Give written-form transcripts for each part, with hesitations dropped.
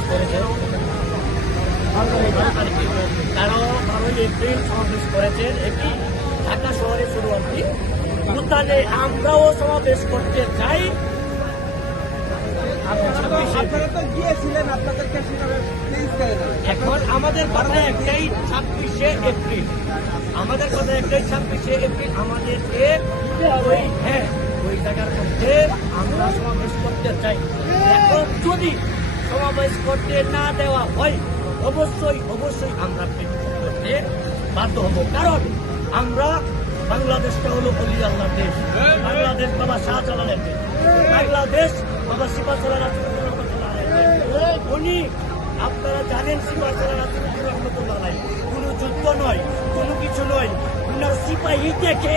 সমাবেশ করেছে। 12 এপ্রিল সমাবেশ করেছেন, এটি ঢাকা শহরে শুরু হচ্ছে। ভুটানে আমরাও সমাবেশ করতে চাই। এখন আমাদের কথা একটাই 26শে এপ্রিল, আমাদের কথা একটাই 26শে এপ্রিল আমাদেরকে ওই জায়গার মধ্যে আমরা সমাবেশ করতে চাই। এখন যদি সমাবেশ করতে না দেওয়া হয় অবশ্যই আমরা করতে বাধ্য হব। কারণ আমরা বাংলাদেশটা হলো অলি আল্লাহর দেশ, বাংলাদেশ বাবা শাহজালালের দেশ, বাংলাদেশ বাবা সিপাহসালার উনি আপনারা জানেন সিপাহসালার রহমতুল্লাহ কোনো যুদ্ধ নয়, কোনো কিছু নয়, উনার সিপাহী দেখে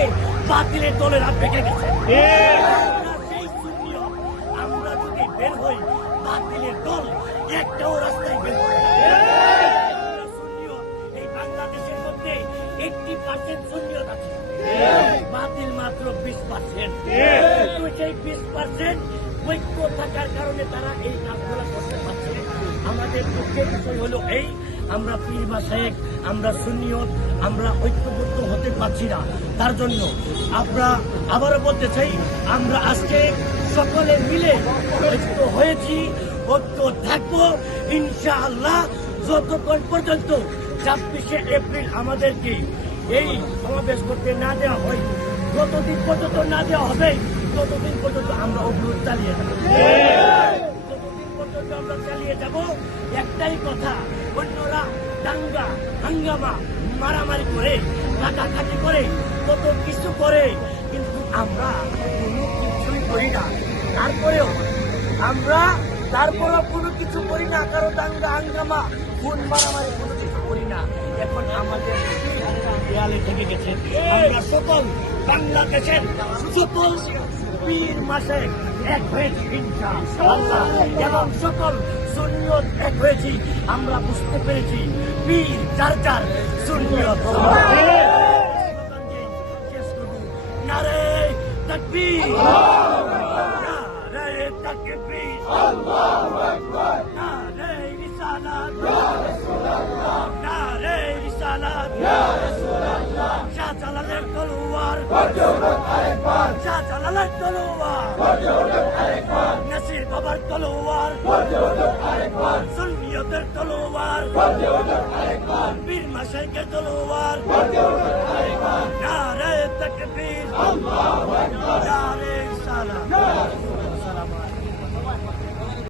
বাতিলের দলের হাত ভেঙে গেছে। আমরা যদি বের হই বাতিলের দল একটাও রাস্তায় বের হয়। এই বাংলাদেশের মধ্যে 80% সুন্নিয়ত আছে, বাতিল মাত্র 20%। সেই 20% ঐক্য থাকার কারণে তারা এই কাজগুলো করতে পারছে। আমাদের দুঃখের বিষয় হলো এই, আমরা পীর বা শেখ, আমরা সুন্নিয়ত, আমরা ঐক্যবদ্ধ হতে পারছি না। তার জন্য আমরা আবারও বলতে চাই, আমরা আজকে সকলে মিলে ঐক্য হয়েছি, ঐক্য থাকবো ইনশাআল্লাহ যতক্ষণ পর্যন্ত 26শে এপ্রিল আমাদেরকে এই সমাবেশ করতে না দেওয়া হয়, যতদিন পর্যন্ত না দেওয়া হবে ততদিন পর্যন্ত আমরা অবরোধ চালিয়ে যাব। যতদিন পর্যন্ত আমরা চালিয়ে যাব, একটাই কথা, অন্যরা দাঙ্গা হাঙ্গামা মারামারি করে কাটাকাটি করে কত কিছু করে, কিন্তু আমরা কোনো কিছুই করি না। তারপরেও কোনো কিছু করি না, কারো দাঙ্গা হাঙ্গামা খুন মারামারি কোনো কিছু করি না। এখন আমাদের দেয়ালে থেকে গেছে। আমরা সকল বাংলাদেশের সকল পীর মাসে এক হয়েছি ইনশাআল্লাহ, এবং সকল সুন্নিয়ত এক হয়েছি। আমরা বুঝতে পেরেছি পীর যার যার সুন্নিয়ত। নারে তাকবীর, নারে তাকবীর, আল্লাহু আকবার, নারে রিসালাত, ইয়া রাসূলুল্লাহ, নারে রিসালাত, ইয়া রাসূলুল্লাহ। শাহজালালের তলোয়ার গর্জে উঠুক আরেকবার, শাহজালালের তলোয়ার গর্জে উঠুক আরেকবার, নাসির বাবার তলোয়ার গর্জে উঠুক আরেকবার, সুন্নিয়তের তলোয়ার গর্জে উঠুক আরেকবার, পীর মাশায়েখের তলোয়ার গর্জে উঠুক আরেকবার। নারে তাকবীর, আল্লাহু আকবার, নারে রিসালাত।